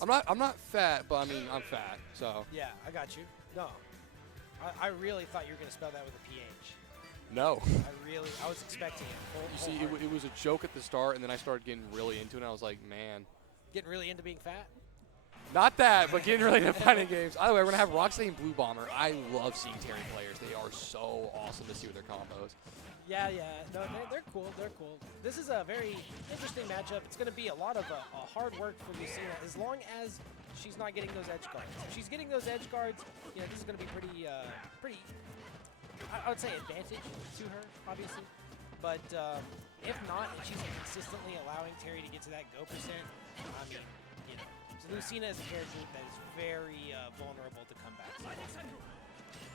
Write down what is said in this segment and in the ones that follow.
I'm not fat, but I mean I'm fat. So. Yeah, I got you. No, I really thought you were gonna spell that with a PH. No. I was expecting it. You see, it was a joke at the start, and then I started getting really into it, and I was like, man. Getting really into being fat? Not that, but getting really into fighting games. Either way, we're going to have Rocksteady and BlueBomber. I love seeing Terry players. They are so awesome to see with their combos. Yeah. No, they're cool. They're cool. This is a very interesting matchup. It's going to be a lot of hard work for Lucina as long as she's not getting those edge guards. If she's getting those edge guards, you know, this is going to be pretty, I would say advantage to her, obviously. But if not, and she's consistently allowing Terry to get to that go percent, I mean, you know, so Lucina is a character that is very vulnerable to comebacks. I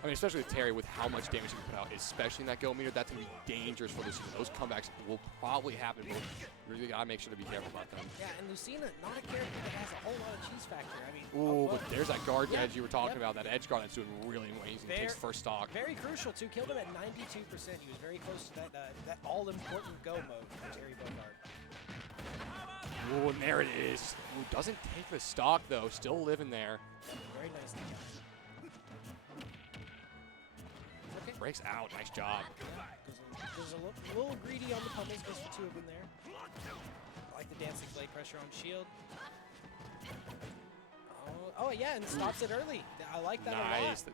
mean, especially with Terry, with how much damage he can put out, especially in that go meter, that's going to be dangerous for Lucina. Those comebacks will probably happen, but you really got to make sure to be careful about them. Yeah, and Lucina, not a character that has a whole lot of cheese factor. I mean, ooh, but there's that guard edge you were talking about, that edge guard that's doing really amazing. Takes first stock. Very crucial, too. Killed him at 92%. He was very close to that all-important go mode for Terry Bogard. Ooh, and there it is. Ooh, doesn't take the stock, though. Still living there. Very nicely done. Okay. Breaks out. Nice job. Yeah, goes a little greedy on the pummels. Goes for 2 of them there. I like the dancing blade pressure on shield. Oh yeah, and stops it early. I like that a lot. Nice.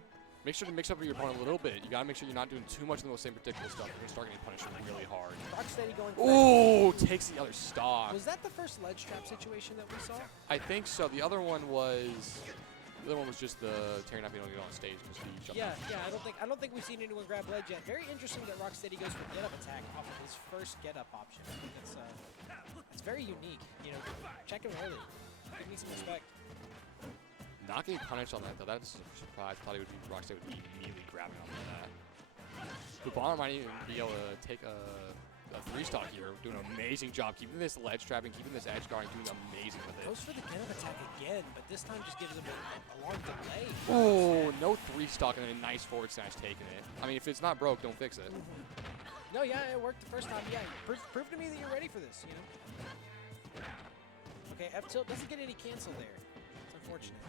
Make sure to mix up your opponent a little bit. You got to make sure you're not doing too much of the same particular stuff. You're going to start getting punished really hard. Rocksteady going ooh, takes the other stock. Was that the first ledge trap situation that we saw? I think so. The other one was just the Terry not being able to get on stage. Yeah. I don't think we've seen anyone grab ledge yet. Very interesting that Rocksteady goes for get up attack off of his first get up option. I think that's very unique. You know, check him early. Give me some respect. Not getting punished on that, though. That's a surprise. I thought Rocksteady would be immediately grabbing onto that. BlueBomber might even be able to take a 3-stock here, doing an amazing job keeping this ledge trapping, keeping this edge guard, doing amazing with it. Goes for the get up attack again, but this time just gives him a long delay. Oh, no 3-stock and then a nice forward smash taking it. I mean, if it's not broke, don't fix it. No, yeah, it worked the first time. Yeah, prove to me that you're ready for this, you know? Okay, F tilt doesn't get any cancel there. It's unfortunate.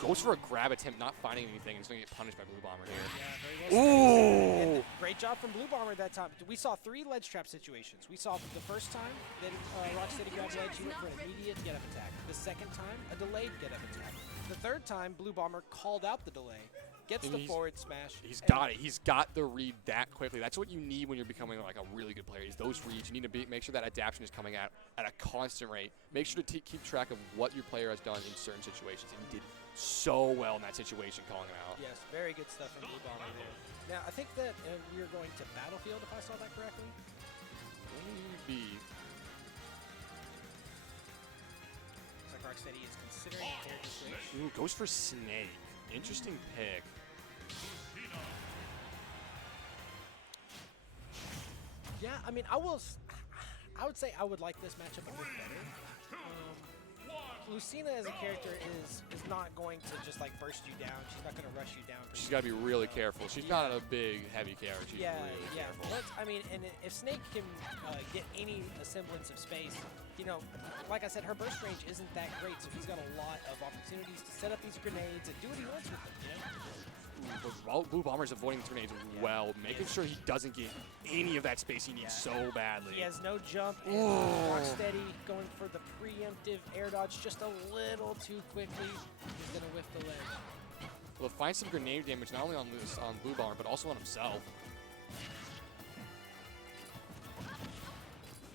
Goes for a grab attempt, not finding anything, and he's going to get punished by BlueBomber here. Yeah, very well. Ooh! Great job from BlueBomber that time. We saw 3 ledge trap situations. We saw the first time that Rocksteady grabbed ledge, he went for an immediate get up attack. The second time, a delayed get up attack. The third time, BlueBomber called out the delay, gets the forward smash. He's got it. He's got the read that quickly. That's what you need when you're becoming like a really good player. Is those reads. You need to make sure that adaptation is coming out at a constant rate. Make sure to keep track of what your player has done in certain situations. And he did so well in that situation, calling him out. Yes, very good stuff from BlueBomber there. Now, I think that we are going to Battlefield, if I saw that correctly. Maybe. Looks like Rocksteady is considering a character switch. Ooh, goes for Snake. Interesting pick. Yeah, I mean, I would say I would like this matchup a bit better. Lucina as a character is not going to just like burst you down. She's not going to rush you down. She's got to be really careful. She's not a big, heavy character. She's really careful. But, I mean, and if Snake can get any semblance of space, you know, like I said, her burst range isn't that great, so he's got a lot of opportunities to set up these grenades and do what he wants with them. You know? But BlueBomber's avoiding grenades well, making sure he doesn't get any of that space he needs so badly. He has no jump, and Rocksteady going for the preemptive air dodge just a little too quickly. He's going to whiff the ledge. Well, find some grenade damage not only on BlueBomber, but also on himself.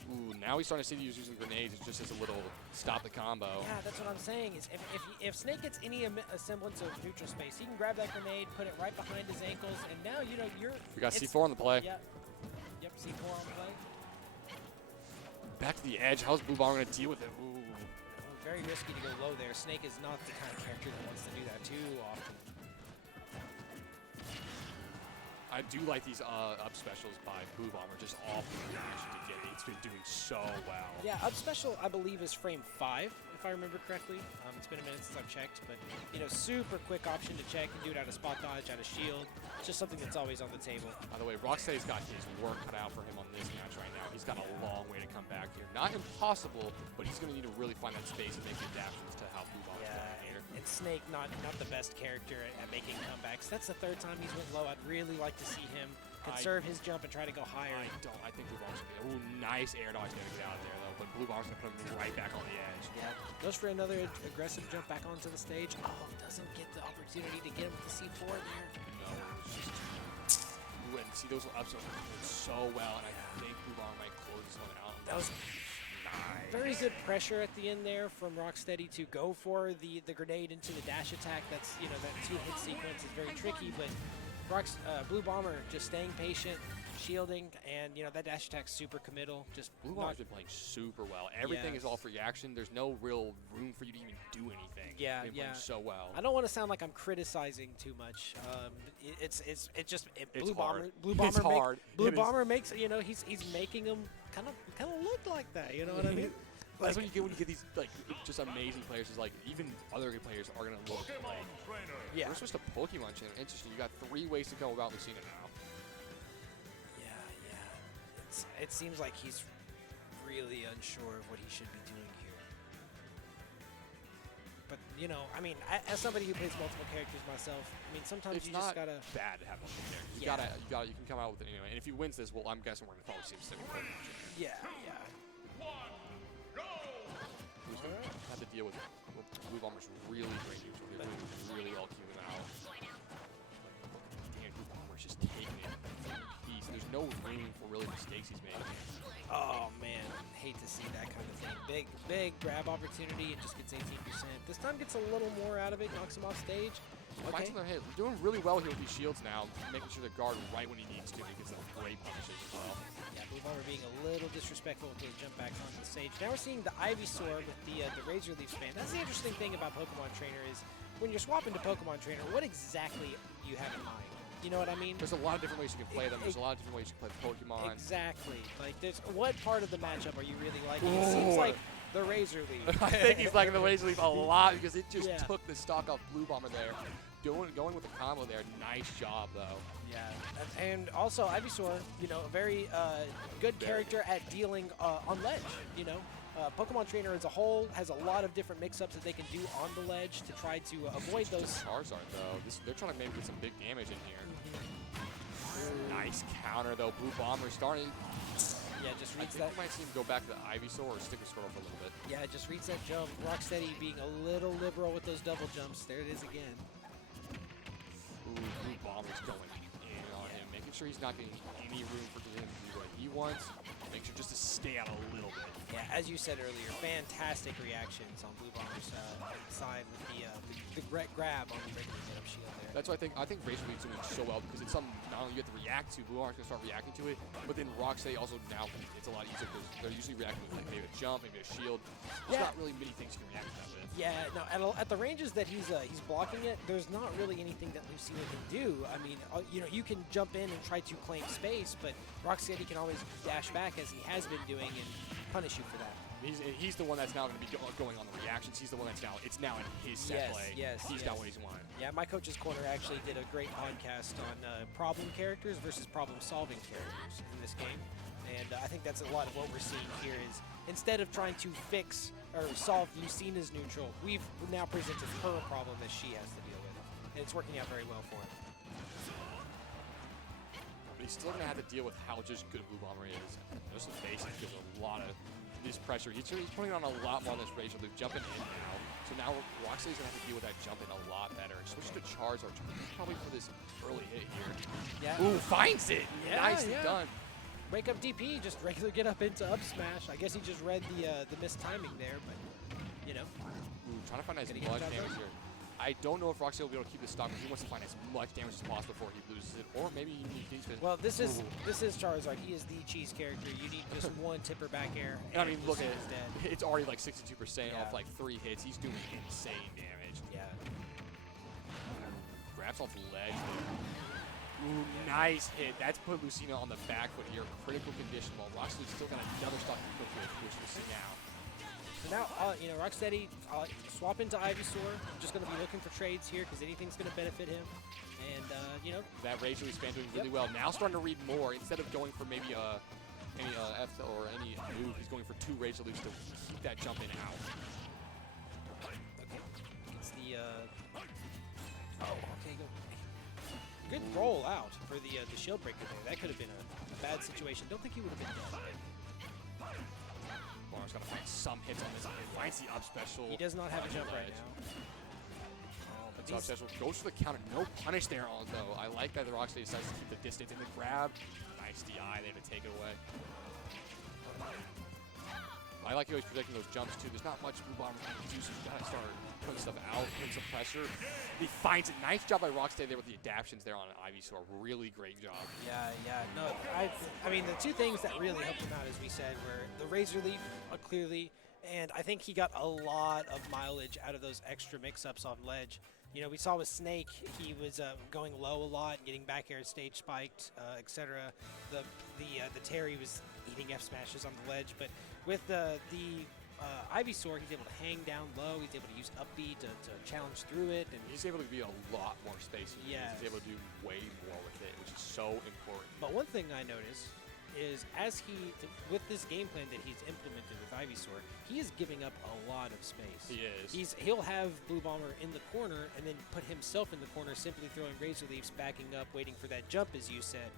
Ooh, now he's starting to see you using grenades just as a little stop the combo. Yeah, that's what I'm saying. Is if Snake gets any semblance of neutral space, he can grab that grenade, put it right behind his ankles, and now you know We got C4 on the play. Yeah. Yep, C4 on the play. Back to the edge. How's BlueBomber going to deal with it? Ooh. Very risky to go low there. Snake is not the kind of character that wants to do that too often. I do like these up specials by BlueBomber just off the reaction to get it. It's been doing so well. Yeah, up special, I believe, is frame 5, if I remember correctly. It's been a minute since I've checked, but, you know, super quick option to check and do it out of spot dodge, out of shield. It's just something that's always on the table. By the way, Rocksteady's got his work cut out for him on this match right now. He's got a long way to come back here. Not impossible, but he's going to need to really find that space and make the adaptations to how BlueBomber's playing here. And Snake, not the best character at making comebacks. That's the 3rd time he's went low. I'd really like to see him conserve his jump and try to go higher. I think BlueBomber's going to be... Ooh, nice air dodge there to get out of there, though. But BlueBomber's going to put him right back on the edge. Yeah, goes for another aggressive jump back onto the stage. Oh, doesn't get the opportunity to get him with the C4 there. No, it's just... Ooh, and see, those ups are doing so well, and I think BlueBomber might close this one out. That was nice. very good pressure at the end there from Rocksteady to go for the grenade into the dash attack. That's, you know, that 2-hit sequence is very tricky, but BlueBomber just staying patient, shielding, and, you know, that dash attack's super committal. Just BlueBomber's been playing super well. Everything is all free action. There's no real room for you to even do anything. Yeah, He's been playing so well. I don't want to sound like I'm criticizing too much. It's hard. BlueBomber makes, you know, he's making him kind of look like that. You know what I mean? That's what you get when you get these like just amazing players. Is like even other good players are gonna look like. Yeah. We're supposed to Pokemon channel. Interesting. You got 3 ways to go about Lucina now. Yeah. It seems like he's really unsure of what he should be doing here. But, you know, I mean, as somebody who plays multiple characters myself, I mean, sometimes you just gotta. It's not bad to have multiple characters. You can come out with it anyway. And if he wins this, well, I'm guessing we're gonna probably see him stick with Pokemon channel. Yeah. Who's gonna have to deal with BlueBomber's really great neutral here. Really all queuing him out. Damn, BlueBomber's just taking it. There's no room for really mistakes he's making. Oh man, hate to see that kind of thing. Big grab opportunity and just gets 18%. This time gets a little more out of it, knocks him off stage. Fights on their hit. We're doing really well here with these shields now, making sure to guard right when he needs to. He gets some great punishes as well. Yeah, BlueBomber being a little disrespectful with those jump backs onto the stage. Now we're seeing the Ivysaur with the Razor Leaf span. That's the interesting thing about Pokemon Trainer is when you're swapping to Pokemon Trainer, what exactly do you have in mind? You know what I mean? There's a lot of different ways you can play them. There's a lot of different ways you can play Pokemon. Exactly. Like, what part of the matchup are you really liking? It seems like the Razor Leaf. I think he's liking the Razor Leaf a lot because it just took the stock off BlueBomber there. Going with the combo there. Nice job, though. Yeah. And also, Ivysaur, you know, a very good character at dealing on ledge, you know. Pokemon Trainer as a whole has a lot of different mix-ups that they can do on the ledge to try to avoid those. Charizard, though. They're trying to maybe get some big damage in here. Nice counter, though. BlueBomber starting. Yeah, just reads that. You might see him go back to the Ivysaur or stick with Squirtle for a little bit. Yeah, just reads that jump. Rocksteady being a little liberal with those double jumps. There it is again. Ooh, BlueBomber's going in on him, making sure he's not getting any room for him to do what he wants. Make sure just to stay out a little bit. Yeah, as you said earlier, fantastic reactions on BlueBomber's side with the grab on the regular get-up shield there. That's why I think Razor Leaf's doing so well because it's something not only you have to react to, BlueBomber's gonna start reacting to it, but then Rocksteady also now it's a lot easier because they're usually reacting with like maybe a jump, maybe a shield. There's not really many things you can react to that with. Yeah, no, at the ranges that he's blocking it, there's not really anything that Lucina can do. I mean, you know, you can jump in and try to claim space, but Rocksteady can always dash back as he has been doing and punish you for that. He's the one that's now going to be going on the reactions. He's the one that's it's now in his set play. He's got what he's wanted. Yeah, my coach's corner actually did a great podcast on problem characters versus problem-solving characters in this game, and I think that's a lot of what we're seeing here is instead of trying to fix or solve Lucina's neutral, we've now presented her a problem that she has to deal with, and it's working out very well for him. But he's still going to have to deal with how just good BlueBomber is. There's some basics, there's a lot of this pressure. He's putting on a lot more on this Razor Leaf, jumping in now. So now Rocksteady's going to have to deal with that jumping a lot better. Switch to Charizard, probably for this early hit here. Yeah. Ooh, finds it! Yeah, Nicely done. Wake up DP, just regular get up into up smash. I guess he just read the missed timing there, but, you know. Ooh, trying to find as much damage here. I don't know if Rocksteady will be able to keep this stock, but he wants to find as much damage as possible before he loses it, or maybe he needs to. Well, this is Charizard. He is the cheese character. You need just one tipper back air. And I mean, look at it. Dead. It's already like 62% off like 3 hits. He's doing insane damage. Yeah. Grabs off the ledge. Ooh, nice hit. That's put Lucina on the back foot here. Critical condition while Rocksteady's still got another stock to cook with, which we'll see now. So now, you know, Rocksteady swap into Ivysaur. Just going to be looking for trades here because anything's going to benefit him. And, you know. That Rage Release fan doing really well. Now starting to read more. Instead of going for maybe any F or any move, he's going for 2 Rage Release to keep that jump in out. Okay. It's the, oh, okay, go. Good roll out for the shield breaker there. That could have been a bad situation. Don't think he would have been dead. Barnes got to find some hits on this. Finds the up special. He does not have a jump right now. But up special goes for the counter. No punish there, though. I like that the Rocksteady decides to keep the distance in the grab. Nice DI there to take it away. I like how he's protecting those jumps, too. There's not much BlueBomber can do, so you got to start putting stuff out, putting some pressure. He finds it. Nice job by Rocksteady there with the adaptions there on Ivysaur. Really great job. Yeah. No, I mean, the two things that really helped him out, as we said, were the Razor Leaf, clearly, and I think he got a lot of mileage out of those extra mix-ups on ledge. You know, we saw with Snake, he was going low a lot, getting back air stage spiked, etc. The Terry was eating F smashes on the ledge, but with the Ivysaur, he's able to hang down low. He's able to use up B to challenge through it, and he's able to be a lot more spacey. Yeah, he's able to do way more with it, which is so important. But one thing I noticed is with this game plan that he's implemented with Ivysaur, he is giving up a lot of space. He is. He'll have BlueBomber in the corner and then put himself in the corner, simply throwing Razor Leafs, backing up, waiting for that jump, as you said.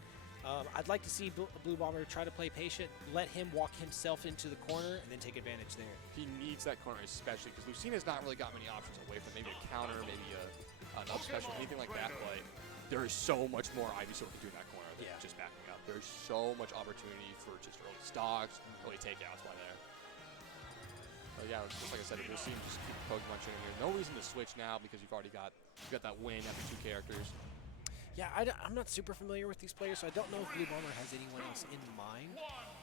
I'd like to see BlueBomber try to play patient, let him walk himself into the corner, and then take advantage there. He needs that corner especially because Lucina's not really got many options away from maybe a counter, maybe an up special, anything like that. But there is so much more Ivysaur can do in that corner than just backing up. There's so much opportunity for just early stocks, early takeouts by there. But yeah, just like I said, we'll see him just keep Pokemon training here. No reason to switch now because you've got that win after 2 characters. Yeah, I'm not super familiar with these players, so I don't know if BlueBomber has anyone else in mind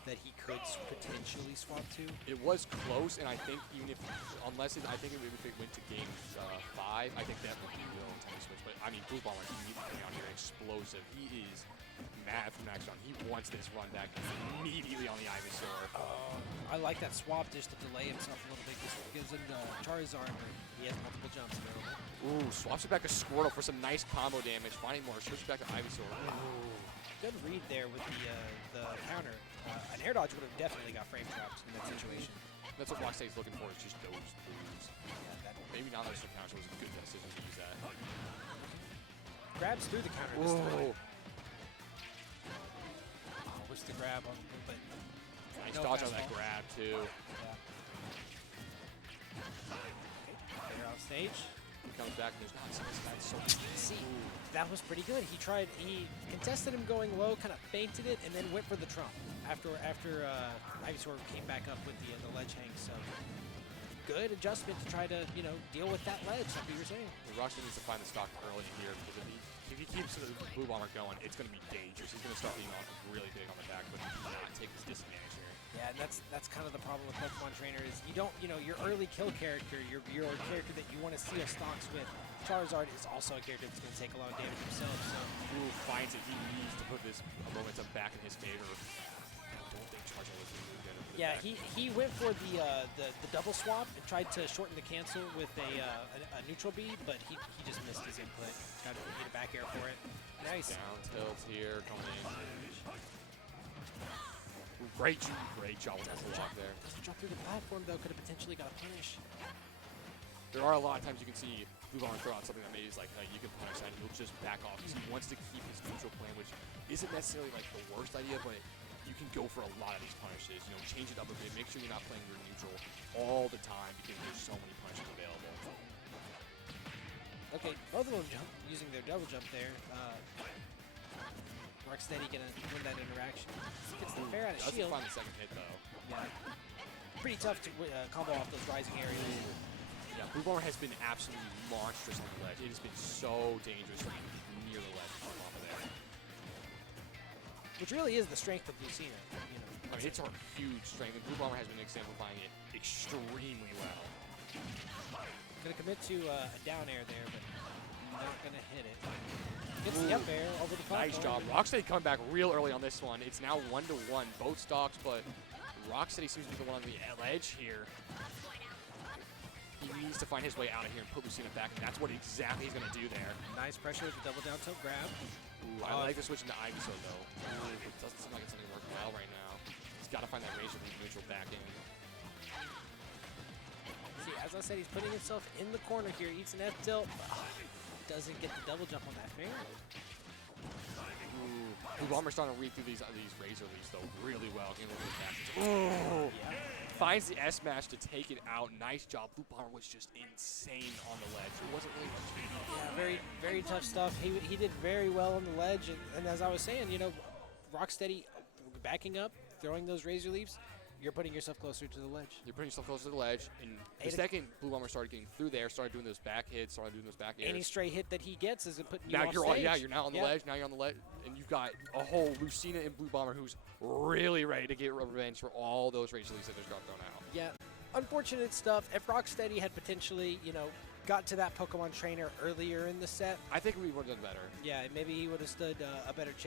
that he could potentially swap to. It was close, and I think I think if it went to game 5, I think that would be real intense switch. But I mean, BlueBomber immediately out here explosive. He is mad from Max on. He wants this run back immediately on the Ivysaur. I like that swap just to delay himself a little bit. Gives him the Charizard, but he has multiple jumps available. Ooh, swaps it back to Squirtle for some nice combo damage. Finding more, switches back to Ivysaur. Ooh. Good read there with the counter. An air dodge would have definitely got frame trapped in that situation. That's what Rocksteady's looking for, is just those moves. Yeah, maybe not those counter was a good decision to use that. Grabs through the counter this time. Wish the grab on, but nice dodge on that grab too. Yeah. They're off stage. He comes back and there's not so See, that was pretty good. He contested him going low, kind of feinted it, and then went for the trump after Ivysaur came back up with the ledge hang. So good adjustment to try to deal with that ledge, like you were saying. Rocksteady needs to find the stock early here because if he keeps the BlueBomber going, it's going to be dangerous. He's going to start being really big on the back, but he cannot take this disadvantage here. Yeah, and that's kind of the problem with Pokemon Trainer is you don't, your early kill character, your character that you want to see a stocks with. Charizard is also a character that's going to take a lot of damage himself. So Ooh, finds it. He needs to put this momentum back in his favor. I don't think Charizard was really good. Yeah, he went for the double swap and tried to shorten the cancel with a neutral B, but he just missed his input. Got to get a back air for it. Nice. Down tilts here coming in. Great job with that block there. Doesn't drop through the platform though. Could have potentially got a punish. There are a lot of times you can see BlueBomber throw out something that maybe is like you can punish that and he'll just back off because he wants to keep his neutral plan, which isn't necessarily like the worst idea, but you can go for a lot of these punishes. Change it up a bit. Make sure you're not playing your neutral all the time because there's so many punishes available. Okay, both of them using their double jump there. Rocksteady gonna win that interaction. Gets the fair out of shield. Doesn't find the second hit though. Yeah, pretty tough to combo off those rising areas. Yeah, BlueBomber has been absolutely monstrous on the ledge. It has been so dangerous from near the ledge off of there. Which really is the strength of Lucina. I mean, hits are huge strength, and BlueBomber has been exemplifying it extremely well. Gonna commit to a down air there, but not going to hit it. Gets the up air over the platform. Nice job. Rocksteady coming back real early on this one. It's now 1-1, both stocks, but Rocksteady seems to be the one on the edge here. He needs to find his way out of here and put Lucina back, and that's what exactly he's going to do there. Nice pressure with the double down tilt grab. Ooh, I like the switch into Ivy so though. It doesn't seem like it's going to work well right now. He's got to find that razor leaf neutral back in. See, as I said, he's putting himself in the corner here. Eats an F tilt. Doesn't get the double jump on that fair. BlueBomber's starting to read through these razor leaves though really well. Ooh. Yeah. Finds the S smash to take it out. Nice job. BlueBomber was just insane on the ledge. It wasn't really much. Yeah, very, very tough stuff. He did very well on the ledge, and as I was saying, you know, Rocksteady backing up, throwing those razor leaves, you're putting yourself closer to the ledge. You're putting yourself closer to the ledge, and the second BlueBomber started getting through there, started doing those back hits, started doing those back airs. Any stray hit that he gets isn't putting you Now off you're stage. you're now on the ledge. Now you're on the ledge, and you've got a whole Lucina and BlueBomber who's really ready to get revenge for all those razor leaves that just got thrown out. Yeah, unfortunate stuff. If Rocksteady had potentially, you know, got to that Pokemon trainer earlier in the set, I think we would have done better. yeah, maybe he would have stood a better chance.